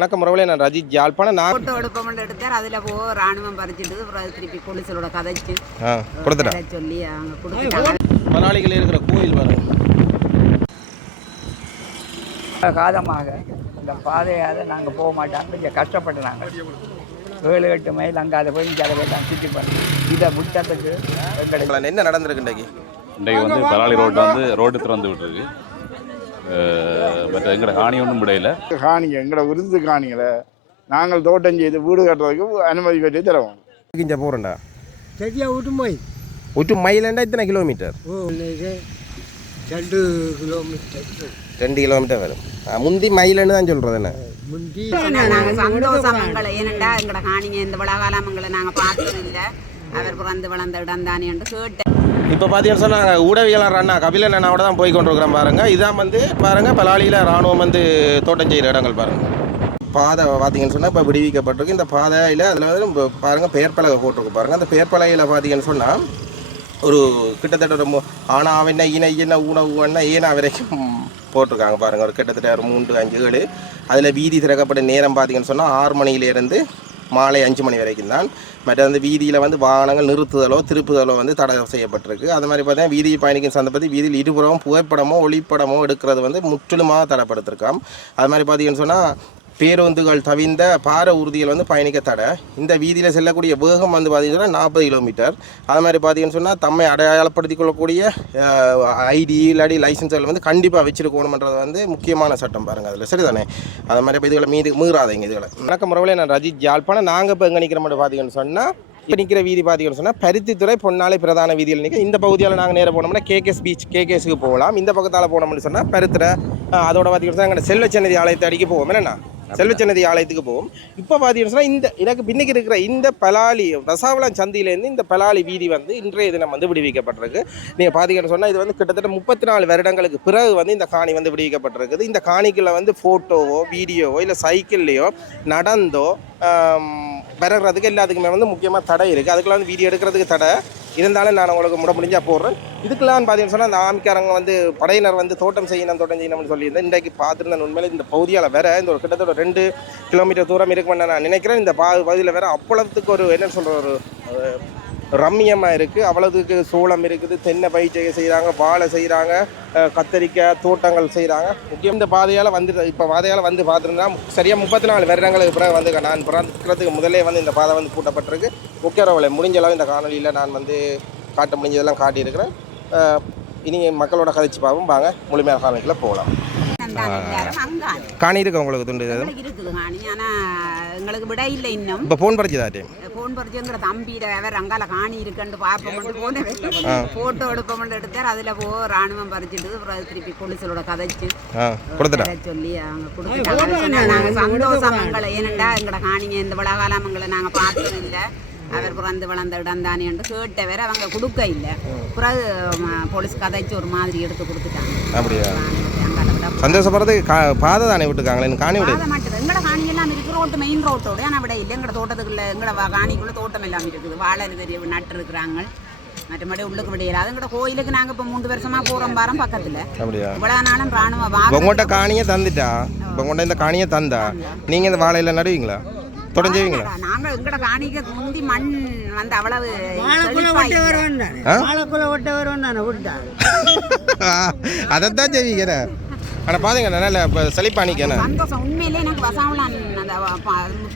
வணக்கம் முறவிலே நான் ரஜித் யாழ்ப்பாணம். நான் போட்டோ எடுப்போம்னு எடுத்தார். அதில் போ ராணுவம் பறிச்சுட்டு அப்புறம் திருப்பி போலீஸரோட கதைச்சு கதை சொல்லி அவங்க கொடுத்துட்டாங்க. மலையாளிகள் இருக்கிற கோயில் பாருங்க. காலமாக இந்த பாதையால் நாங்கள் போக மாட்டாங்க கொஞ்சம் கஷ்டப்பட்டு நாங்கள் ஏழு எட்டு மைல் அங்கே அதை போய் இங்கே அதை போய் தான் சுற்றி பண்ணி இதை விட்டதுக்கு என்ன நடந்திருக்கு இன்றைக்கு? இன்றைக்கு வந்து பலாளி ரோட்டை வந்து ரோடு திறந்து விட்டுருக்கு. மற்ற எங்கட காணி ஒன்றும் விடையில. காணிங்க எங்களோட விருந்து காணிங்களை நாங்கள் தோட்டம் செய்து வீடு கட்டுறதுக்கு அனுமதி பெற்று தருவோம். இங்கே போகிறேன்டா சரியா விட்டுமோய் ஒட்டு மைலண்டா இத்தனை கிலோமீட்டர் ரெண்டு கிலோமீட்டர் ரெண்டு கிலோமீட்டர் வரும். முந்தி மைலன்னு தான் சொல்கிறது என்ன? முந்தி நாங்கள் சந்தோஷம் எங்களை. ஏனண்டா எங்களோட காணிங்க இந்த எங்களை நாங்கள் பார்த்தது இல்லை. அவர் பிறந்து வளர்ந்த இடம் தானே என்று கேட்டேன். இப்போ பார்த்தீங்கன்னு சொன்னால் நாங்கள் ஊடகவியலாளர் அண்ணா கபிலன் அண்ணாவோட தான் போய் கொண்டிருக்கிறோம் பாருங்கள் இதான் வந்து பாருங்கள் பலாளியில் ராணுவம் வந்து தோட்டம் செய்கிற இடங்கள் பாருங்கள் பாதை பார்த்தீங்கன்னு சொன்னால் இப்போ விடுவிக்கப்பட்டிருக்கு. இந்த பாதையில் அதில் வந்து பாருங்கள் பெயர்ப்பலகை போட்டிருக்கு பாருங்கள் அந்த பெயர்ப்பலகையில் பார்த்தீங்கன்னு சொன்னால் ஒரு கிட்டத்தட்ட ரொம்ப ஆனா அவன ஈன ஈன உணவு ஊன ஏனா வரைக்கும் போட்டிருக்காங்க பாருங்கள் ஒரு கிட்டத்தட்ட ஒரு மூன்று அஞ்சு ஏழு. அதில் வீதி திறக்கப்பட்ட நேரம் பார்த்தீங்கன்னு சொன்னால் ஆறு மணியிலேருந்து மாலை அஞ்சு மணி வரைக்கும் தான் மற்ற அந்த வீதியில் வந்து வாகனங்கள் நிறுத்துதலோ திருப்புதலோ வந்து தடை செய்யப்பட்டிருக்கு. அது மாதிரி பார்த்தீங்கன்னா வீதியில் பயணிக்கும் சந்தர்ப்பத்தில் வீதியில் இருபுறமும் புகைப்படமோ ஒளிப்படமோ எடுக்கிறது வந்து முற்றிலுமாக தடைப்படுத்திருக்காம். அது மாதிரி பார்த்தீங்கன்னு சொன்னால் பேருந்துகள் தவிர்ந்த பார ஊர்திகள் வந்து பயணிக்க தடை. இந்த வீதியில் செல்லக்கூடிய வேகம் வந்து பார்த்திங்கன்னா நாற்பது கிலோமீட்டர். அது மாதிரி பார்த்தீங்கன்னு சொன்னால் தம்மை அடையாளப்படுத்திக் கொள்ளக்கூடிய ஐடி இல்லாடி லைசன்ஸ்கள் வந்து கண்டிப்பாக வச்சிருக்கணுன்றது வந்து முக்கியமான சட்டம் பாருங்கள் அதில். சரிதானே? அது மாதிரி இப்போ இதுகளை மீது மீறாதீங்க இதுகளை. வணக்கம் முறையில் நான் ரஜித் ஜாழ்ப்பாணம். நாங்கள் இப்போ எங்கே நிற்கிற மட்டும் பார்த்திங்கன்னு சொன்னால் இப்போ நிற்கிற வீதி பார்த்தீங்கன்னு சொன்னால் பருத்தித்துறை பொன்னாலை பிரதான வீதியில் நிற்க இந்த பகுதியில் நாங்கள் நேராக போனோம்னா கேகேஎஸ் பீச் கேகேஎஸ்க்கு போகலாம். இந்த பக்கத்தால் போனோம்னு சொன்னால் பருத்துறை அதோட பார்த்தீங்கன்னு சொன்னால் எங்கள் செல்வச்சன்னதி ஆலயத்தை அடிக்க போவோம். என்னண்ணா? செல்வச்சன்னதி ஆலயத்துக்கு போவோம். இப்போ பார்த்தீங்கன்னா சொன்னால் இந்த எனக்கு பின்னுக்கு இருக்கிற இந்த பலாலி ரசாவளம் சந்தியிலேருந்து இந்த பலாலி வீதி வந்து இன்றைய தினம் வந்து விடுவிக்கப்பட்டிருக்கு. நீங்கள் பார்த்தீங்கன்னு சொன்னால் இது வந்து கிட்டத்தட்ட முப்பத்தி நாலு வருடங்களுக்கு பிறகு வந்து இந்த காணி வந்து விடுவிக்கப்பட்டிருக்குது. இந்த காணிக்குள்ளே வந்து ஃபோட்டோவோ வீடியோவோ இல்லை சைக்கிள்லேயோ நடந்தோ பிறகுறதுக்கு எல்லாத்துக்குமே வந்து முக்கியமாக தடை இருக்குது அதுக்கெல்லாம் வந்து வீடியோ எடுக்கிறதுக்கு தடை. இருந்தாலும் நான் உங்களுக்கு முட முடிஞ்சால் போடுறேன். இதுக்கெல்லாம் பார்த்தீங்கன்னு சொன்னால் அந்த ஆமிக்காரங்க வந்து படையினர் வந்து தோட்டம் செய்யணும் தோட்டம் செய்யணும்னு சொல்லியிருந்தேன். இன்றைக்கு பார்த்துருந்தேன் உண்மையிலே இந்த பகுதியால் வேற இந்த ஒரு கிட்டத்தட்ட ஒரு ரெண்டு கிலோமீட்டர் தூரம் இருக்குமென்னு நான் நினைக்கிறேன். இந்த பா பகுதியில் வேற அவ்வளவுக்கு ஒரு என்ன சொல்கிற ஒரு ரம்மியமாக இருக்குது அவ்வளவுக்கு சோளம் இருக்குது. தென்னை பயிற்சியை செய்கிறாங்க வாழை செய்கிறாங்க கத்தரிக்காய் தோட்டங்கள் செய்கிறாங்க முக்கியம் இந்த பாதையால் வந்து இப்போ பாதையால் வந்து பார்த்துருந்தா சரியாக முப்பத்தி நாலு வருடங்களுக்கு பிறகு வந்து நான் பிறக்கிறதுக்கு முதலே வந்து இந்த பாதை வந்து பூட்டப்பட்டிருக்கு. முக்கியரவலை முடிஞ்ச அளவு இந்த காணொலியில் நான் வந்து காட்ட முடிஞ்சதெல்லாம் காட்டியிருக்கிறேன். இனி மக்களோட கதைச்சு பார்ப்போம். வாங்க முழுமையான காணொலிக்குள்ள போகலாம் காணி இருக்கு உங்களுக்கு? துண்டு இருக்குது காணி. ஆனால் எங்களுக்கு விட இல்லை இன்னும். இப்போ ஃபோன் பறிச்சதாட்டே. ஃபோன் பறிச்சு எங்கிற தம்பியிட அவர் அங்கால காணி இருக்குன்னு பார்ப்போம்னு போன ஃபோட்டோ எடுப்போம்னு எடுத்தார். அதில் போ ராணுவம் பறிச்சுட்டு அப்புறம் திருப்பி போலீஸரோட கதைச்சு சொல்லி அவங்க கொடுத்துட்டாங்க. நாங்கள் சந்தோஷம் எங்களை ஏனண்டா எங்களோட காணிங்க இந்த விழாகாலம் எங்களை நாங்கள் பார்த்தது இல்லை அவர் பிறந்து வளர்ந்த இடம் தானே என்று கேட்ட வேற அவங்க கொடுக்க இல்லை. பிறகு போலீஸ் கதைச்சு ஒரு மாதிரி எடுத்து கொடுத்துட்டாங்க. சந்தோஷப்படுறதுக்கு கா பாதை தானே விட்டுருக்காங்களே காணி விடு. பாதை மாட்டுது எங்களோட காணி எல்லாம் இருக்கு. ரோட்டு மெயின் ரோட்டோட. ஆனால் விட இல்லை. எங்களோட தோட்டத்துக்குள்ள எங்களோட வா- காணிக்குள்ள தோட்டம் எல்லாம் இருக்குது. வாழை பெரிய நட்டு இருக்கிறாங்க. மற்றபடி உள்ளுக்கு விடையில. அது எங்களோட கோயிலுக்கு நாங்கள் இப்போ மூன்று வருஷமா போகிறோம் பாரம் பக்கத்தில். அப்படியா? இவ்வளோ நாளும் ராணுவ உங்கள்கிட்ட காணியை தந்துட்டா? இப்போ உங்கள்கிட்ட இந்த காணியை தந்தா நீங்கள் இந்த வாழையில நடுவீங்களா? தொடஞ்சுவீங்களா? நாங்க எங்கட காணிக்க முந்தி மண் வந்து அவ்வளவு அதைத்தான் செய்வீங்க ஆனால் பாருங்க நல்ல இப்போ செழிப்பானிக்கண்ணே சந்தோஷம் உண்மையிலே எனக்கு வசாவலான் அந்த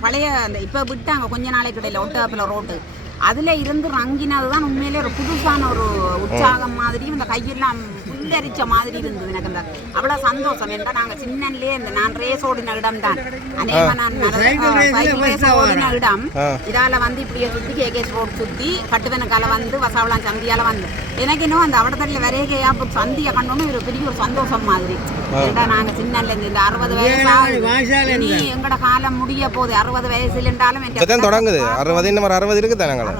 பழைய அந்த இப்போ விட்டாங்க கொஞ்ச நாளைக்கு இடையில ஒட்டாப்பில் ரோட்டு. அதில் இருந்து ரங்கினது தான் உண்மையிலே ஒரு புதுசான ஒரு உற்சாகம் மாதிரி இந்த கையெல்லாம் புல்லரிச்ச மாதிரி இருந்தது எனக்கு அந்த அவ்வளவு சந்தோஷம். என்றால் நாங்க சின்னன்லயே இந்த நான் ரேஸ் ஓடின இடம் தான். நான் சைக்கிள் ரேஸ் ஓடின இடம். இதால வந்து இப்படியே சுத்தி கேகேஸ் ரோட் சுத்தி கட்டுவனுக்கால வந்து வசாவளாம் சந்தியால வந்து. எனக்கு இன்னும் அந்த அவடத்தடியில் வரைகையா சந்தியை கண்டோன்னு ஒரு பெரிய ஒரு சந்தோஷம் மாதிரி. ஏண்டா நாங்க சின்ன இந்த அறுபது வயசா வாய்ஸால இனி எங்கட காலம் முடிய போகுது. அறுபது வயசுல இருந்தாலும் தொடங்குது. அறுபது இன்னும் அறுபது இருக்குது தானங்களா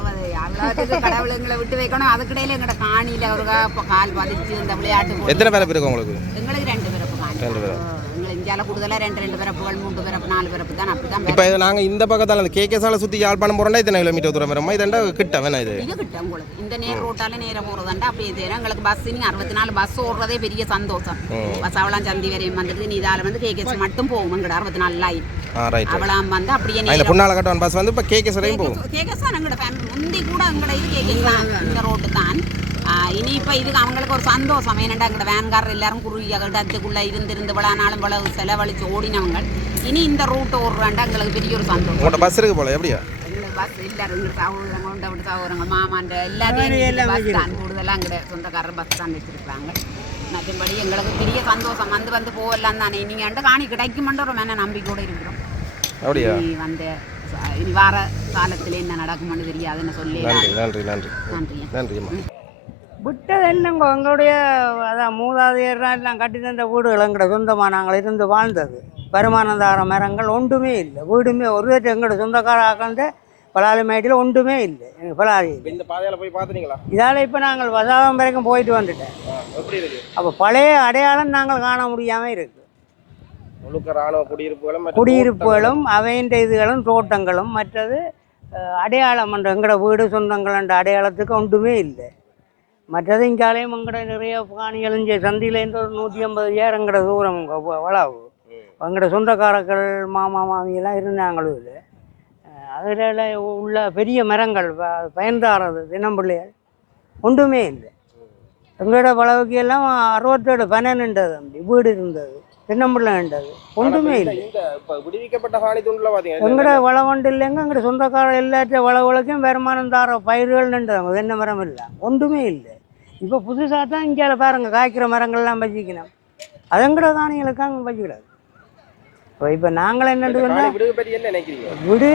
அவ்வளோத்துக்கு கடவுள் எங்களை விட்டு வைக்கணும். அதுக்கிடையில எங்கட காணியில ஒரு கால் பதிச்சு இந்த விளையாட்டு. எத்தனை பேர் இருக்கு உங்களுக்கு? எங்களுக்கு ரெண்டு பிறப்பு ரெண்டு பேரும் இந்தியாவில் கூடுதலாக ரெண்டு ரெண்டு பிறப்புகள் மூன்று பிறப்பு நாலு பிறப்பு தான் அப்படி தான் இப்போ நாங்கள் இந்த பக்கத்தால் அந்த கேகே சாலை சுற்றி யாழ்ப்பாணம் போகிறோம்னா இத்தனை கிலோமீட்டர் தூரம் வருமா? இதெண்டா கிட்ட வேணா இது? இது கிட்ட உங்களுக்கு. இந்த நேர் ரோட்டால நேரம் போகிறதாண்டா அப்படி இது எங்களுக்கு பஸ் நீங்க அறுபத்தி நாலு பஸ் ஓடுறதே பெரிய சந்தோஷம். பஸ் அவளாம் சந்தி வரையும் வந்துட்டு நீ இதால வந்து கேகேஸ் மட்டும் போகும் எங்கட அறுபத்தி நாலு லைன் ஆ ரைட் அவளாம் வந்து அப்படியே இந்த புண்ணால கட்டுவான். பஸ் வந்து இப்போ கேகேஸ் வரையும் போகும். கேகஸ் தான் எங்களோட ஃபேமிலி முந்தி கூட எங்களோட இது கேகஸ் தான் இந்த ரோட்டு தான். இனி இப்போ இதுக்கு அவங்களுக்கு ஒரு சந்தோஷம். ஏனண்டா எங்களோட வேன்காரர் எல்லாரும் குறுகிய இடத்துக்குள்ளே இருந்து விழா நாளும் இவ்வளவு செலவழித்து ஓடினவங்க இனி இந்த ரூட் ஓடுறாண்டா எங்களுக்கு பெரிய ஒரு சந்தோஷம். உங்கள்கிட்ட பஸ் இருக்கு போல எப்படியா? பஸ் எல்லாரும் எங்கள் சகோதரங்க உண்டை விட்டு சகோதரங்க மாமான்ற எல்லாத்தையும் பஸ் தான். கூடுதலாக எங்களோட சொந்தக்காரர் பஸ் தான் வச்சுருக்காங்க. மற்றபடி எங்களுக்கு பெரிய சந்தோஷம். வந்து வந்து போகலாம் தானே. நீங்கள் காணி கிடைக்குமென்ற ஒரு மேன நம்பிக்கையோடு இருக்கிறோம். அப்படியா? இனி வந்து ச- இனி வார காலத்தில் என்ன நடக்கும்னு தெரியாதுன்னு சொல்லி நன்றி நன்றி நன்றி. நன்றி. நன்றி அம்மா. விட்டது என்னங்க எங்களுடைய அதான் மூதாதையர்லாம் எல்லாம் கட்டி தந்த வீடுகள் எங்களோட சொந்தமாக நாங்கள் இருந்து வாழ்ந்தது. வருமானதார மரங்கள் ஒன்றுமே இல்லை. வீடுமே ஒரு எங்களோட சொந்தக்கார ஆக்கந்த பலாலி மேட்டில் ஒன்றுமே இல்லை. எங்கள் பலாலி இந்த பாதையால் போய் பார்த்துனீங்களா இதால் இப்போ நாங்கள் வசாதம் வரைக்கும் போயிட்டு வந்துட்டேன். அப்போ பழைய அடையாளம் நாங்கள் காண முடியாமல் இருக்கு. முழுக்க ராணுவ குடியிருப்புகளும் அவைன்ற இதுகளும் தோட்டங்களும். மற்றது அடையாளம் எங்களோட வீடு சொந்தங்கள் என்ற அடையாளத்துக்கு ஒன்றுமே இல்லை. மற்றது இங்காலையும் எங்கட நிறைய காணிகள் இங்கே சந்தியிலேருந்து ஒரு நூற்றி ஐம்பது ஏர் எங்கட தூரம் வளாவு. எங்கட சொந்தக்காரர்கள் மாமா மாமியெல்லாம் இருந்தாங்களும் இல்லை. அதில் உள்ள பெரிய மரங்கள் பயன்தாரது தினம்பிள்ளைகள் ஒன்றுமே இல்லை. எங்களோட வளவுக்கு எல்லாம் அறுபத்தேழு பன்னெண்டுன்றது வீடு இருந்தது. தென்னம்பிள்ளை இருந்தது ஒன்றுமே இல்லை. விடுவிக்கப்பட்ட பார்த்தீங்கன்னா எங்கட வளவண்டு இல்லைங்க எங்கட சொந்தக்கார எல்லாற்ற வளவுகளுக்கும் வருமானம் தார பயிர்கள் நின்றாங்க தென்னை மரம் இல்லை. ஒன்றுமே இல்லை. இப்போ புதுசாக தான் இங்கே பாருங்க காய்க்கிற மரங்கள்லாம் வச்சுக்கணும் அது எங்கட காணிகளுக்காக வச்சுக்கிடாது இப்போ இப்போ நாங்கள் என்ன விடு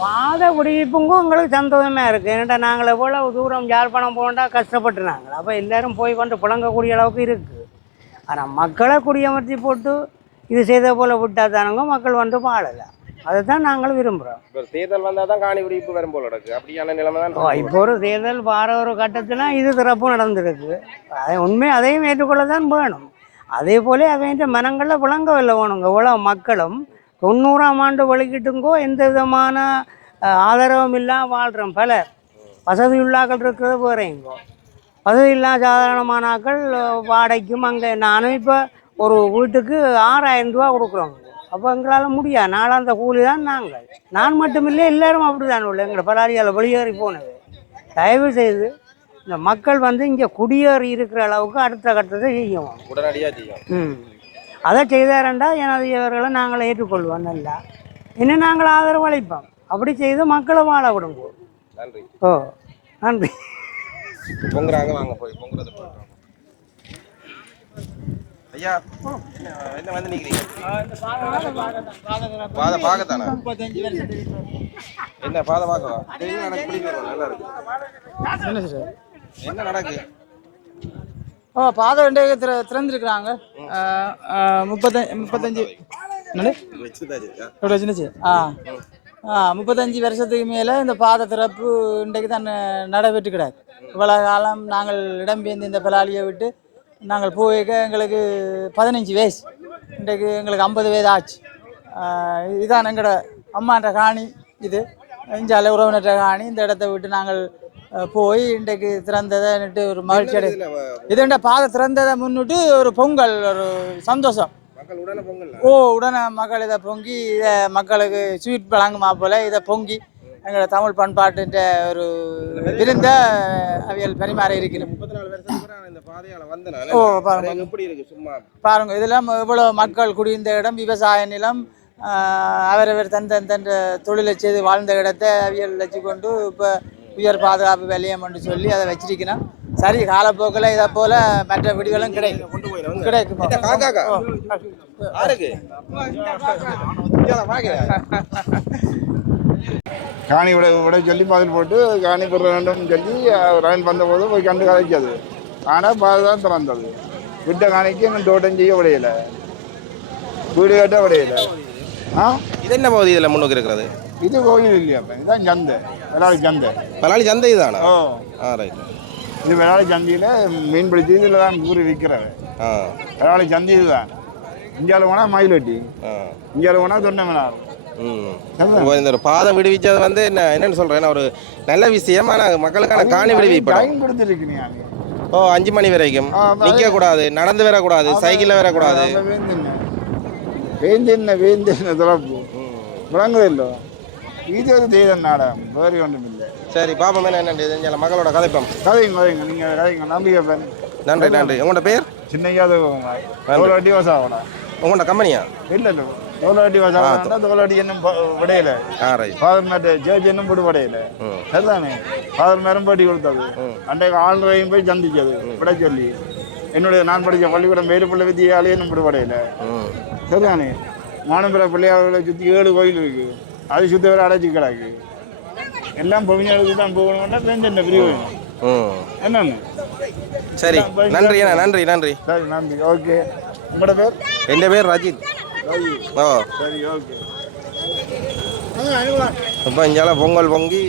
பாதை குடியிருப்புக்கும் உங்களுக்கு சந்தோஷமாக இருக்குது ஏன்டா நாங்கள் எவ்வளோ தூரம் யாழ்ப்பாணம் போகண்டா கஷ்டப்பட்டு நாங்கள். அப்போ எல்லாரும் போய் கொண்டு புழங்கக்கூடிய அளவுக்கு இருக்குது ஆனால் மக்களை குடியமர்த்தி போட்டு இது செய்த போல் விட்டா தானுங்க மக்கள் வந்து பாடலை அதை தான் நாங்கள் விரும்புகிறோம் இப்போ தேர்தல் வந்தால் தான் காணி விடுவிப்பு வரும் போல இருக்கு. அப்படியான நிலைமை தான் இப்போ ஒரு தேர்தல் வார ஒரு கட்டத்தில் இது சிறப்பு நடந்திருக்கு. அதை உண்மை அதையும் ஏற்றுக்கொள்ள தான் வேணும். அதே போல அவங்க மனங்களில் விளங்கவில்லை வேணுங்க. இவ்வளோ மக்களும் தொண்ணூறாம் ஆண்டு வெளிக்கிட்டுங்கோ எந்த விதமான ஆதரவும் இல்லாமல் வாழ்கிறோம் பலர் வசதி உள்ளாக்கள் இருக்கிறது வேறேங்கோ. வசதி இல்லாத சாதாரணமான ஆட்கள் அஹ், வாடகைக்கும் அங்கே நானும் இப்போ ஒரு வீட்டுக்கு ஆறாயிரம் ரூபா கொடுக்குறோங்க அப்போ எங்களால் முடியாது. நாளாந்த கூலி தான் நாங்கள். நான் மட்டுமில்லை எல்லாரும் அப்படி தான் உள்ள. எங்களை பலாரியால் வெளியேறி போனது. தயவு செய்து இந்த மக்கள் வந்து இங்கே குடியேறி இருக்கிற அளவுக்கு அடுத்த கட்டத்தை செய்யணும் உடனடியாக செய்யும் ம். அதை செய்தாரண்டா எனது நாங்கள் ஏற்றுக்கொள்வோம் நல்லா. இன்னும் நாங்கள் ஆதரவு அளிப்போம். அப்படி செய்து மக்களை வாழ விடுங்க. நன்றி. ஓ நன்றி. பொங்குறாங்க வாங்க போய். பொங்குறது போயிட்டு ஐயா என்ன வந்து நிற்கிறீங்க பாதை பார்க்கத்தானே என்ன பாதை தெரியும் எனக்கு பிடிக்கும் நல்லா இருக்கு. என்ன சார்? என்ன நடக்கு? ஓ பாதை ரெண்டு திற திறந்துருக்குறாங்க. முப்பத்தஞ்சு முப்பத்தஞ்சு. என்னது? சின்னச்சு ஆ. ஆ முப்பத்தஞ்சு வருஷத்துக்கு மேலே இந்த பாதை திறப்பு இன்றைக்கு தான் நடைபெற்று கிடாது இவ்வளோ காலம் நாங்கள் இடம்பெயர்ந்து இந்த பலாலியை விட்டு நாங்கள் போய்க்க எங்களுக்கு பதினஞ்சு வயசு. இன்றைக்கு எங்களுக்கு ஐம்பது வயது ஆச்சு. ஆ, இதுதான் எங்களோட அம்மான்ற காணி இது. இஞ்சால உறவினற்ற காணி இந்த இடத்த விட்டு நாங்கள் போய் இன்றைக்கு திறந்ததை ஒரு மகிழ்ச்சி அடை இதுண்ட பாதை திறந்ததை முன்னிட்டு ஒரு பொங்கல் ஒரு சந்தோஷம். ஓ உடனே மக்கள் இதை பொங்கி இதை மக்களுக்கு ஸ்வீட் வழங்குமா போல இதை பொங்கி எங்களோட தமிழ் பண்பாட்டுன்ற ஒரு விருந்த அவியல் பரிமாற இருக்கிறோம். ஓ பாருங்க. நான் எப்படி இருக்கு? சும்மா. பாருங்க இதெல்லாம் இவ்வளோ மக்கள் குடியிருந்த இடம் விவசாய நிலம் அவரவர் தன் தன் தன் தொழிலை செய்து வாழ்ந்த இடத்தை அவியல் வச்சுக்கொண்டு இப்போ உயர் பாதுகாப்பு விலையம் என்று சொல்லி அதை வச்சிருக்கிறோம். சரி காலப்போக்கில் இதை போல மற்ற விடிகளும் கிடைக்கும்? கிடைக்கும் காணி விட விட சொல்லி பதில் போட்டு காணி பெற வேண்டும் சொல்லி ரயில் வந்தபோது போய் கண்டு கலைச்சது. ஆனால் பாதை தான் திறந்தது. விட்ட காணிக்கு இன்னும் தோட்டம் செய்ய விடையில. வீடு கட்ட விடையில. ஆ? இது என்ன பகுதி இதில் முன்னுக்கு இருக்கிறது? இது கோயில் இல்லையா இதுதான் சந்தை. விளாடி சந்தை. பலாளி சந்தை தானா ஓ ஆ ரைட் இது விளாடி சந்தையில் மீன் பிடிச்சி இதில் தான் கூறி விற்கிறது. ஆ. விளாடி சந்தை இதுதான். இந்தியாவில் போனால் மயில் வெட்டி ஆ. இந்தியாவில் போனால் தொண்டை மினார் ம் இப்போ இந்த ஒரு பாதை விடுவிச்சது வந்து என்ன என்னன்னு சொல்றேன் ஒரு நல்ல விஷயம். ஆனால் மக்களுக்கான காணி கொடுத்துருக்கீங்க ஓ அஞ்சு மணி வரைக்கும். நிக்க கூடாது நடந்து வரக்கூடாது சைக்கிள்ல வரக்கூடாது. வேந்தென்ன வேந்தென்ன திறப்பு விளங்குதில்லோ இது ஒரு தெய்வ நாடகம் வேறு ஒன்றும் இல்லை. சரி பாப்போம் என்ன என்ன மக்களோட கதைப்போம். கதைங்க கதைங்க நீங்கள் கதைங்க நம்பிக்கை நன்றி நன்றி. உங்களோட பேர்? சின்னையாவது எவ்வளோ அடி வசம் ஆகலாம் உங்களோட கம்பெனியா? இல்லை இல்லை. எவ்வளோ அடி இன்னும் ப- விடையில. ஃபாதர் மேட்டு ஜேஜ் இன்னும் போட்டு விடையில. சரிதானே? ஃபாதர் மேரும் பாட்டி கொடுத்தது. அன்றைக்கு ஆளுநரையும் போய் சந்திச்சது. விட சொல்லி. என்னுடைய நான் படித்த பள்ளிக்கூடம் வேலுப்பிள்ளை வித்தியாலயம் போட்டு விடையில. ம். சரிதானே? மானம்புர பிள்ளையார்களை சுற்றி ஏழு கோயில் இருக்கு. அது சுற்றி வர அடைச்சி கிடக்கு. எல்லாம் பொவிஞர்களுக்கு தான் போகணும்னா பெஞ்ச பிரிவு ம். என்னன்னு? சரி. நன்றி நன்றி நன்றி. சரி நன்றி. ஓகே. உங்களோட பேர்? என் பேர் ரஜித். ரவி ஓ சரி ஓகே. இப்போ இங்கால பொங்கல் பொங்கி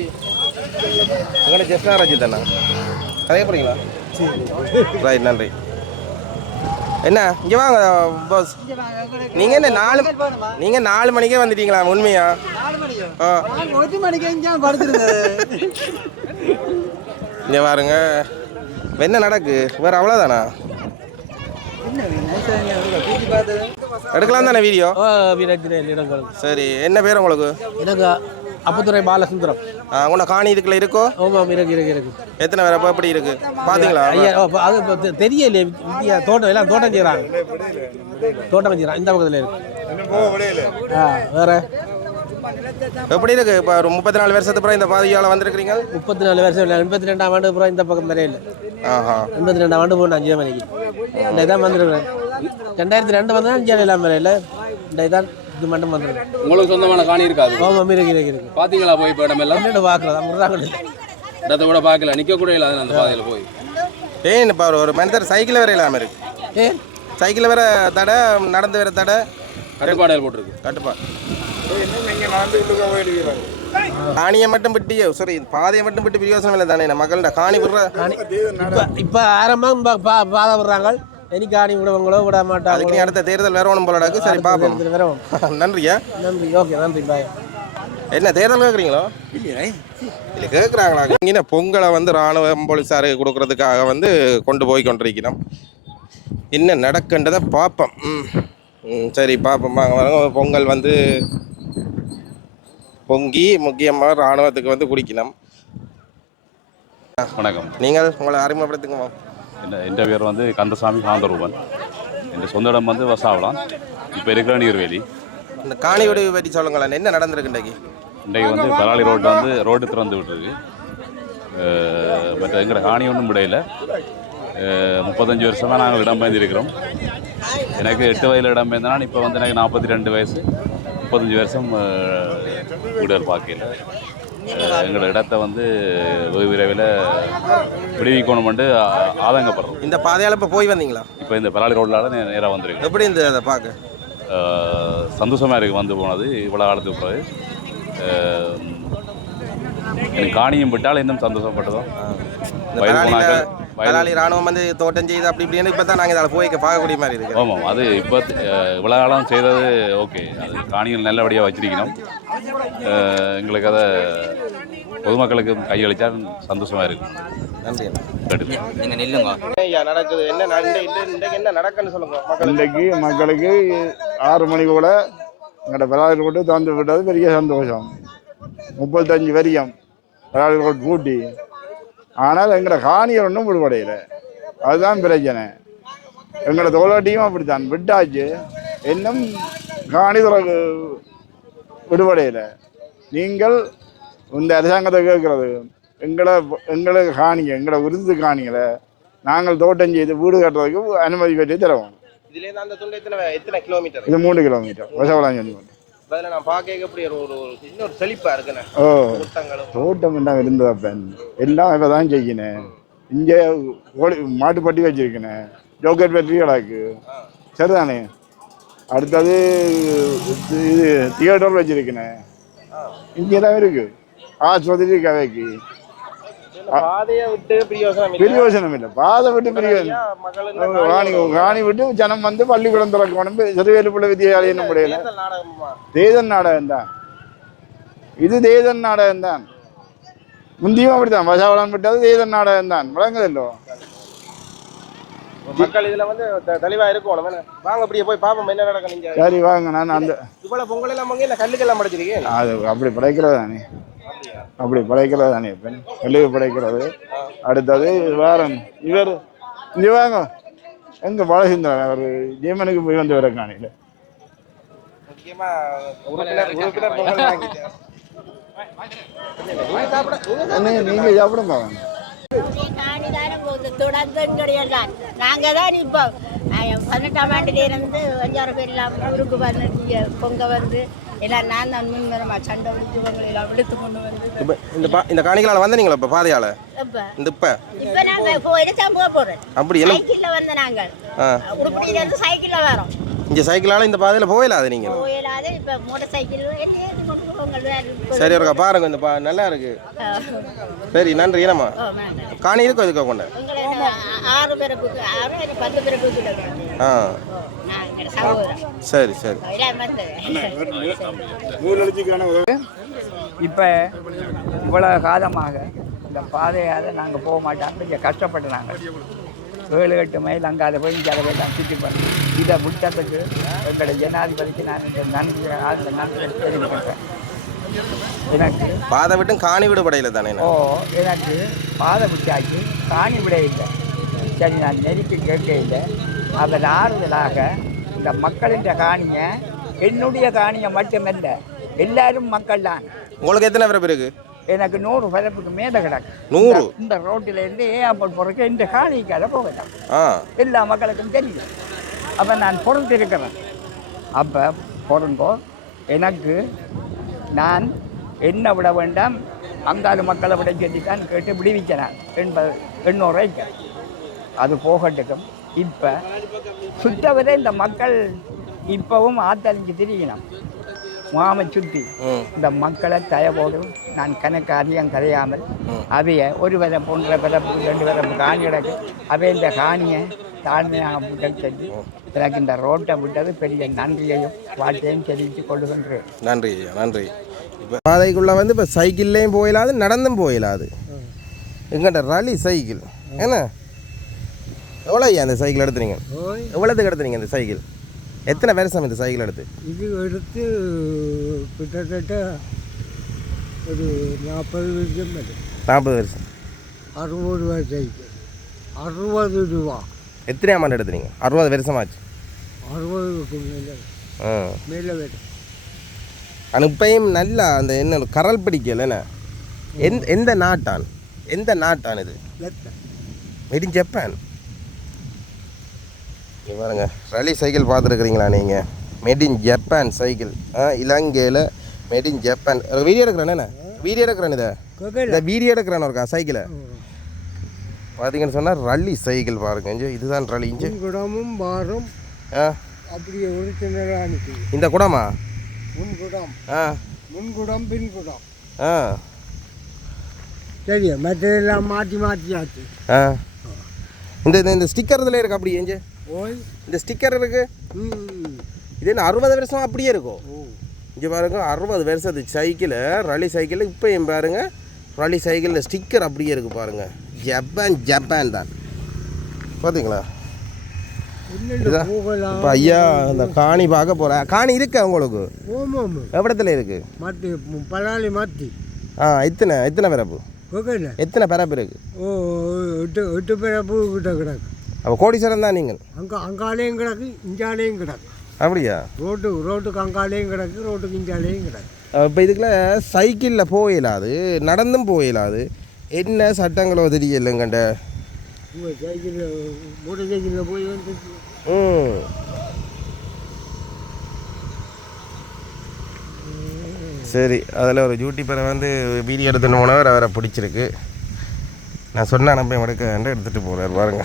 எங்கட ஜெஸ்னா ரஜித் அண்ணா. கதைய போறீங்களா ரைட் நன்றி. என்ன இங்கே வாங்க பாஸ் நீங்கள் என்ன நாலு நீங்கள் நாலு மணிக்கே வந்துட்டீங்களா உண்மையா? ஆ. ஒரு மணிக்கு எங்கேயா படுத்துருந்தது இங்கே பாருங்க. என்ன நடக்கு? வேறு அவ்வளோதானா எடுக்கலாம் தானே வீடியோ சரி என்ன பேர் உங்களுக்கு? எனக்கு அப்பத்துறை பாலசுந்தரம். உன்னை காணி இதுக்குள்ள இருக்கோ? ஆமாம் இருக்கு இருக்கு இருக்கு. எத்தனை பேர் அப்போ எப்படி இருக்கு? பார்த்தீங்களா ஐயா அது இப்ப தெரியலையே வித்தியா தோட்டம் எல்லாம் தோட்டம் செய்கிறாங்க தோட்டம் செய்கிறாங்க இந்த பக்கத்தில் இருக்கு. ஆ வேற? எப்படி இருக்கு? இப்போ ஒரு முப்பத்தி நாலு வருஷத்துக்கு அப்புறம் இந்த பாதியால் வந்திருக்கிறீங்க? முப்பத்தி நாலு வருஷம் இல்லை எண்பத்தி ரெண்டாம் ஆண்டு அப்புறம் இந்த பக்கம் வரையில ஆஹா. எண்பத்தி ரெண்டாம் ஆண்டு போன அஞ்சு மணிக்கு. இந்த இதான் வந்துருக்கிறேன். ரெண்டாயிரத்தி ரெண்டு வந்தா அஞ்சு இல்லாம வரையில இந்த இதான் இது மட்டும் வந்துருக்கேன் உங்களுக்கு சொந்தமான காணி இருக்காது. ஓமம் இருக்கு இருக்கு இருக்கு பாத்தீங்களா போய் இப்போ இடமெல்லாம்? என்னென்ன பார்க்குறதா முறாங்க இடத்த கூட பார்க்கல நிக்க கூட இல்லை அந்த பாதையில போய். ஏன் இப்போ ஒரு மனிதர் சைக்கிள் வர இல்லாமல் இருக்கு. ஏன் சைக்கிள் வர தடை நடந்து வர தடை. கட்டுப்பாடுகள் போட்டிருக்கு. கட்டுப்பா. இன்னும் நீங்கள் நடந்து உள்ளுக்க போயிடுவீங்க காணியை மட்டும் விட்டு சாரி பாதையை மட்டும் விட்டு பிரயோசனம் இல்லை தானே மக்கள்கிட்ட காணி விடுற இப்போ இப்போ ஆரம்பம் பா- பா- பாதை விடுறாங்க. எனக்கு ஆணி விடுவாங்களோ விட மாட்டாங்க நீ அடுத்த தேர்தல் வேற ஒன்றும் போலடாக்கு சரி பார்ப்போம். வரவும் நன்றியா? நன்றி ஓகே நன்றி பாய் என்ன தேர்தல் கேட்குறீங்களோ இல்லை கேட்குறாங்களா இங்கே பொங்கலை வந்து இராணுவம் போலீஸாருக்கு கொடுக்கறதுக்காக வந்து கொண்டு போய் கொண்டிருக்கிறோம். என்ன நடக்கின்றதை பார்ப்போம். ம் ம் சரி பார்ப்போம். வாங்க பொங்கல் வந்து பொங்கி முக்கியமாக இராணுவத்துக்கு வந்து குடிக்கணும். வணக்கம். நீங்கள் உங்களை அறிமுகப்படுத்துங்க என்ன என் பேர் வந்து கந்தசாமி காந்தரூபன் என் சொந்த இடம் வந்து வசாவலாம் இப்போ இருக்கிற நீர்வேலி. இந்த காணி வீடு பற்றி சொல்லுங்களேன். என்ன நடந்திருக்கு இன்றைக்கு? இன்றைக்கு வந்து பலாளி ரோட்டு வந்து ரோடு திறந்து விட்டுருக்கு. மற்ற எங்களோட காணி ஒன்றும் விடையில. முப்பத்தஞ்சு வருஷமாக நாங்கள் இடம்பெயர்ந்திருக்கிறோம். எனக்கு எட்டு வயதில் இடம்பெயர்ந்தான் இப்போ வந்து எனக்கு நாற்பத்தி ரெண்டு வயசு. முப்பத்தஞ்சு வருஷம் வீடுகள் பார்க்கல அஹ் எங்களோட இடத்த வந்து வெகு விரைவில் விடுவிக்கணுமெண்டு ஆ- ஆதங்கப்படுறோம். இந்த பாதையால் இப்போ போய் வந்தீங்களா? இப்போ இந்த பலாளி ரோட்லால நேராக வந்திருக்கு எப்படி இந்த அதை பார்க்க? ஆஹ் சந்தோஷமா இருக்கு வந்து போனது இவ்வளோ காலத்துக்கு பிறகு. எனக்கு காணியும் விட்டால் இன்னும் சந்தோஷப்பட்டதும். இந்த வயது போனாக்கள். பலாலி ராணுவம் வந்து தோட்டம் செய்து அப்படி இப்படின்னு இப்போ தான் நாங்கள் இதில் போய் பார்க்கக்கூடிய மாதிரி இருக்கு ஆமாம் அது இப்போ இவ்வளோ காலம் செய்தது ஓகே. அது காணிகள் நல்லபடியாக வச்சிருக்கணும். எங்களுக்கு அதை பொதுமக்களுக்கு கையளிச்சா சந்தோஷமா இருக்கும். நன்றி. கண்டிப்பாக ஐயா நடக்குது. என்ன இன்றைக்கு என்ன நடக்குன்னு சொல்லுங்க. மக்களுக்கு. இன்றைக்கு மக்களுக்கு ஆறு மணி கூட எங்களோட விளையாட்டு ரோட்டு திறந்து விட்டது. பெரிய சந்தோஷம். முப்பத்தஞ்சு வரியம். விளையாட்டு பூட்டி. ஆனால் எங்களோட காணியை ஒன்றும் விடுபடையில அதுதான் பிரச்சனை. எங்களோட தோளாட்டியும் அப்படித்தான். விட்டாச்சு. இன்னும் காணி துறக்கு விடுபடையில நீங்கள் இந்த அரசாங்கத்தை கேட்கறது எங்களை எங்களை காணிங்க எங்களை விருந்து காணிங்களை நாங்கள் தோட்டம் செய்து வீடு கட்டுறதுக்கு அனுமதி பெற்று தருவோம். இது மூணு கிலோமீட்டர் அதில் நான் பார்க்க எப்படி ஒரு ஒரு இன்னொரு செழிப்பாக இருக்குண்ணே ஓ. கூட்டங்களும் தோட்டம் என்ன இருந்ததப்பன் எல்லாம் இப்போ தான் செய்யினேன் இங்கே கோழி மாட்டுப்பட்டி வச்சிருக்கேன். ஜோக்கெட் பேட்டரி கிடக்கு. சரிதானே? அடுத்தது இது தியேட்டர் வச்சிருக்கேன். இங்கே தான் இருக்கு. ஆஸ்பத்திரி கவைக்கு பிரயோசனம் இல்லை. பாதை விட்டு ராணி ராணி விட்டு ஜனம் வந்து பள்ளிக்கூடம் திறக்கணும். சிறுவேலுப்புள்ள வித்தியாலயம் முடியல? தேதன் நாடகம் தான் இது தேதன் நாடகம் தான் முந்தியும் அப்படித்தான். வசாவளம் விட்டது தேதன் நாடகம் தான் விளங்குதல்லோ மக்கள் இதுல வந்து தெளிவா இருக்கணும். என்ன? வாங்க அப்படியே போய் பாப்போம். என்ன நடக்கும் நீங்க? சரி வாங்க நான் அந்த இவ்வளவு பொங்கல் எல்லாம் இல்ல கல்லுக்கெல்லாம் படைச்சிருக்கீங்க? அது அப்படி படைக்கிறது தானே அப்படி படைக்கிறது தானே பெண் எழுவு படைக்கிறது. அடுத்தது வேற இவர் இங்க வாங்க. எங்க பழகின்றார் அவர் ஜெயமனுக்கு போய் வந்து வர காணியில் நீங்க சாப்பிட நீங்க நீங்க சாப்பிடுங்க. நாங்க தான் இப்போ பதினெட்டாம் ஆண்டுல இருந்து அஞ்சாறு பேர் எல்லாம் ஊருக்கு வந்து இங்க பொங்க வந்து எல்லாம் நான் தான் முன்வரமா சண்டை பிடிச்சு இவங்களை எல்லாம் விழுத்து கொண்டு வந்து இப்ப இந்த பா- இந்த காணிகளால வந்தீங்களா இப்ப பாதையால? இந்த இப்ப? இப்ப நாங்க இப்போ எடுத்தான் போக போறோம் அப்படி என்ன? சைக்கிள்ல வந்து நாங்கள். உடுப்படியில இருந்து சைக்கிள்ல வரோம். இங்க சைக்கிளால இந்த பாதையில போகலாது நீங்க? போயிடாத இப்ப மோட்டார் சைக்கிள் சரி ஒருக்கா பாருங்க இந்த பா நல்லா இருக்கு. சரி நன்றி என்னம்மா? காணி இருக்கும் இதுக்கு கொண்ட உங்களை ஆறு பேருக்கு ஆறு இல்லை பத்து பேருக்கு கூப்பிட்டு ஆ. சரி சரி. இப்போ இவ்வளோ காலமாக இந்த பாதையால் நாங்கள் போக மாட்டாங்க கொஞ்சம் கஷ்டப்பட்டு நாங்கள் ஏழு எட்டு மைல் அங்கே அதை போய் இங்கே அதை போய் நான் சுற்றி பண்ணேன் இதை விட்டதுக்கு எங்களுடைய ஜனாதிபதிக்கு நான் இந்த நன்றி அந்த நன்றி தெரிவிக்கின்றேன் எனக்கு பாதை விட்டும் காணி வீடு படையில தானே ஓ எனக்கு பாதை விட்டாக்கி காணி விட இல்லை. சரி நான் நெருக்கி கேட்க இல்லை. அவர் ஆறுதலாக இந்த மக்களின் காணியை என்னுடைய காணியை மட்டுமல்ல எல்லாரும் மக்கள் தான். உங்களுக்கு எத்தனை பிறப்பு இருக்கு? எனக்கு நூறு பரப்புக்கு மேலே கிடக்கு. நூறு? இந்த- ரோட்டில் இருந்து ஏர்போர்ட் போகிறக்கு இந்த காணிக்கால போகலாம் ஆ. எல்லா மக்களுக்கும் தெரியும். அப்போ நான் பொறுத்து இருக்கிறேன் அப்போ பொருங்கோ எனக்கு நான் என்ன விட வேண்டாம் அங்காளு மக்களை விட சொல்லித்தான் கேட்டு விடுவிக்கிறேன் எண்பது எண்ணூறு ஏக்கர் அது போகட்டுக்கும் இப்போ சுத்தவரை இந்த மக்கள் இப்போவும் ஆத்தறிஞ்சு திரியணும் மாமை சுற்றி ம். இந்த மக்களை தயவோடு நான் கணக்கு அதிகம் கரையாமல் அவைய ஒரு வரம் ஒன்றரை பிறப்பு ரெண்டு பிறப்பு காணி கிடக்கு அவை இந்த காணியை தாழ்மையாக விட்டல் சொல்லி எனக்கு இந்த ரோட்டை விட்டது பெரிய நன்றியையும் வாழ்த்தையும் தெரிவித்து கொள்ளுகின்றேன் நன்றி ஐயா நன்றி. இப்போ பாதைக்குள்ளே வந்து இப்போ சைக்கிள்லேயும் போயிடாது நடந்தும் போயிடாது எங்கிட்ட ரலி சைக்கிள். என்ன? எவ்வளோ ஐயா அந்த சைக்கிள் எடுத்துறீங்க? எவ்வளோத்துக்கு எடுத்துறீங்க இந்த சைக்கிள்? எத்தனை வருஷம் இந்த சைக்கிள் எடுத்து? இது எடுத்து கிட்டத்தட்ட ஒரு நாற்பது வருஷம் நாற்பது வருஷம். அறுபது ரூபா சைக்கிள் அறுபது ரூபா. எத்தனை ஆமாண்டு எடுத்துறீங்க? அறுபது வருஷமாச்சு. ஆனால் இப்பயும் நல்லா அந்த என்ன கரல் பிடிக்கல என்ன? எந்த எந்த நாட்டான்? எந்த நாட்டான் இது? மேட் இன் ஜப்பான் இங்க பாருங்க ரலி சைக்கிள் பார்த்துருக்குறீங்களா நீங்கள் மேட் இன் ஜப்பான் சைக்கிள். ஆ இலங்கையில் மேட் இன் ஜப்பான் வீடியோ எடுக்கிறேன் என்ன? வீடியோ எடுக்கிறேன் இதை. இந்த வீடியோ எடுக்கிறேன் ஒருக்கா சைக்கிளை. பார்த்தீங்கன்னு சொன்னால் ரல்லி சைக்கிள் பாருங்க இதுதான் ரலி முன்குடமும் பாரும் அப்படியே ஒரிஜினலாக நிற்குது இந்த குடமா? முன்குடம் ஆ. முன்குடம் பின்குடம் ஆ. சரியா மற்றதெல்லாம் மாற்றி மாற்றியாச்சு ஆ. இந்த இந்த- ஸ்டிக்கர் இதில் இருக்கு அப்படி இஞ்சு. ஓய். இந்த ஸ்டிக்கர் இருக்கு. ம் இது என்ன அறுபது வருஷம் அப்படியே இருக்கும்? இங்கே பாருங்க அறுபது வருஷத்து சைக்கிள் ரலி சைக்கிள் இப்போயும் பாருங்க ரலி சைக்கிளில் ஸ்டிக்கர் அப்படியே இருக்கு பாருங்க. ஜப்பான் ஜப்பான் தான். பார்த்தீங்களா இப்போ ஐயா இந்த காணி பார்க்க போகிறேன் காணி இருக்கு உங்களுக்கு? ஓமாம் எவ்வளத்துல இருக்கு? மாற்றி பலாலி மாற்றி ஆ எத்தனை எத்தனை பிறப்பு? எத்தனை பிறப்பு இருக்கு? ஓ எட்டு எட்டு பேரை பூ கிட்ட கிடக்கு. அப்போ கோடீஸ்வரன் தான் நீங்கள். அங்கே அங்காலேயும் கிடக்கு இஞ்சாலேயும் கிடக்கு. அப்படியா? ரோட்டு ரோட்டுக்கு அங்காலேயும் கிடக்கு ரோட்டுக்கு இஞ்சாலேயும் கிடக்கு. இப்போ இதுக்குள்ள சைக்கிளில் போயிடாது நடந்தும் போயிடாது என்ன சட்டங்களோ தெரியலைங்கண்ட. சைக்கிளில் மோட்டர் சைக்கிளில் போய் வந்து ம். சரி அதில் ஒரு யூடியூப்பரை வந்து வீடியோ எடுத்துன்னு போனவர் அவரை பிடிச்சிருக்கு. நான் சொன்ன நம்ப எடுக்க எடுத்துகிட்டு போகிறார் பாருங்க.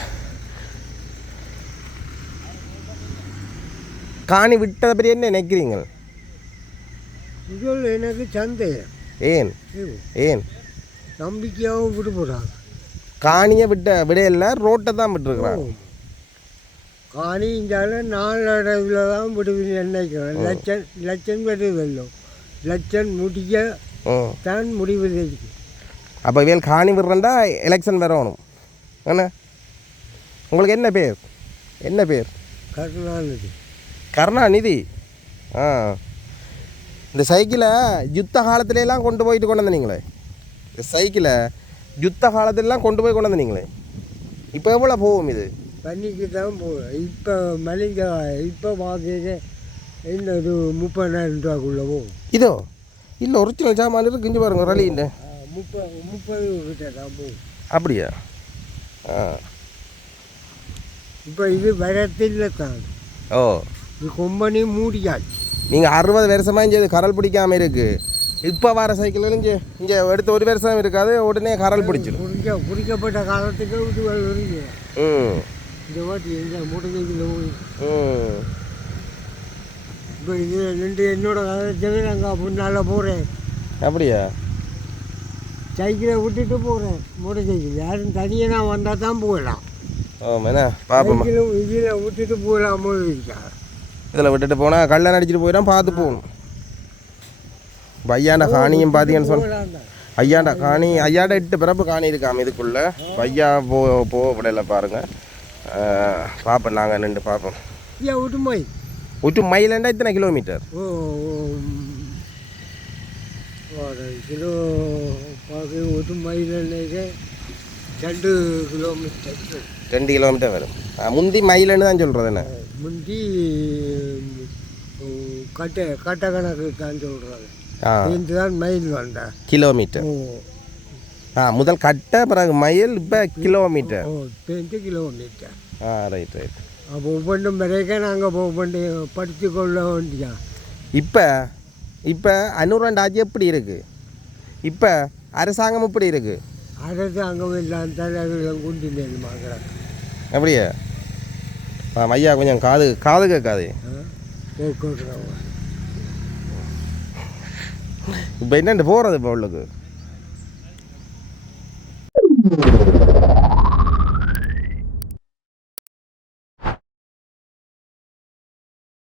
காணி விட்டதை பற்றி என்ன நினைக்கிறீங்க எனக்கு சந்தேகம். ஏன்? ஏன்? நம்பிக்கையாகவும் விட்டு போகிறாங்க காணியை விட்ட விடையில ரோட்டை தான் விட்டுருக்குறாங்க காணி இஞ்சால நாலடைவில் தான் விடுவீங்க நினைக்கிறேன் லட்சம் லட்சம் வருதல்லோ லட்சம் முடிக்க ம் தான் முடிவு அப்போ இவள் காணி விடுறேன்டா எலெக்ஷன் வரணும். என்ன? உங்களுக்கு என்ன பேர்? என்ன பேர்? கருணாநிதி. கருணாநிதி? ஆ. இந்த சைக்கிளை யுத்த காலத்துல எல்லாம் கொண்டு போயிட்டு கொண்டு வந்தீங்களே இந்த சைக்கிளை யுத்த காலத்திலலாம் கொண்டு போய் கொண்டு வந்தீங்களே இப்போ எவ்வளோ போகும் இது? பண்ணிக்கு தான் போகிறேன் இப்போ மலிங்க இப்போ பார்க்க என்ன ஒரு முப்பதாயிரம் ரூபாக்குள்ளே போகும் இதோ இல்லை ஒரிஜினல் சாமான் இருக்கு இங்கே பாருங்க ரலியில் முப்பது முப்பது கிட்ட தான் போகும் அப்படியா? ஆ. இப்போ இது வரத்தில் தான் ஓ. இது கொம்பனி மூடியாச்சு. நீங்கள் அறுபது வருஷமாக இங்கே கரல் பிடிக்காம இருக்கு. இப்போ வர சைக்கிள் இங்கே இங்கே எடுத்து ஒரு வருஷம் இருக்காது உடனே கரல் பிடிச்சிடும் குடிக்க குடிக்கப்பட்ட காலத்துக்கு இது வருங்க ம். இப்போ இது ரெண்டு என்னோட காலத்தில் நாங்கள் முன்னால் போகிறேன் அப்படியா? சைக்கிளை விட்டுட்டு போகிறேன் மோட்டர் சைக்கிள் யாரும் தனியாக நான் வந்தால் தான் போகலாம். பாப்போம்மா சைக்கிளும் இதில் விட்டுட்டு போகலாம் இதில் விட்டுட்டு போனால் கல்லை அடிச்சிட்டு போயிடும் பார்த்து போகணும். இப்போ ஐயாண்ட காணியும் பார்த்தீங்கன்னு சொன்ன ஐயாண்ட காணி ஐயாண்ட எட்டு பிறப்பு காணி இருக்காம இதுக்குள்ளே ஐயா போ போக விடல பாருங்கள் பார்ப்போம் நாங்கள் நின்று பார்ப்போம் ஐயா விட்டு போய் உச்சு மைலண்டா இத்தனை கிலோமீட்டர்? ம். கிலோ பார்க்க மைல் ரெண்டு கிலோமீட்டர். ரெண்டு கிலோமீட்டர் வரும். முந்தி மைலுன்னு தான் சொல்கிறது என்ன? முந்தி ம், கட்டை கட்ட கணக்கு தான் சொல்கிறாங்க ஆ. இது தான் மைல் வந்தேன். கிலோமீட்டர். ஓ ஆ முதல் கட்ட பிறகு மைல் இப்போ கிலோமீட்டர் ரெண்டு கிலோமீட்டர் ஆ ரைட் ரைட் அப்போ ஒவ்வொன்றும் வரைக்கும் நாங்கள் ஒவ்வொன்று படித்து கொள்ள வேண்டியா இப்போ இப்போ அன்னூறாண்டு ஆட்சி எப்படி இருக்குது இப்போ அரசாங்கம் எப்படி இருக்குது அரசாங்கம் எல்லாம் தலைவர்களும் குண்டி மேலுமாங்கிறாங்க அப்படியா? ஐயா கொஞ்சம் காது காது கேட்காது. இப்போ என்னென்னு போகிறது இப்போ உள்ளுக்கு? Thank you.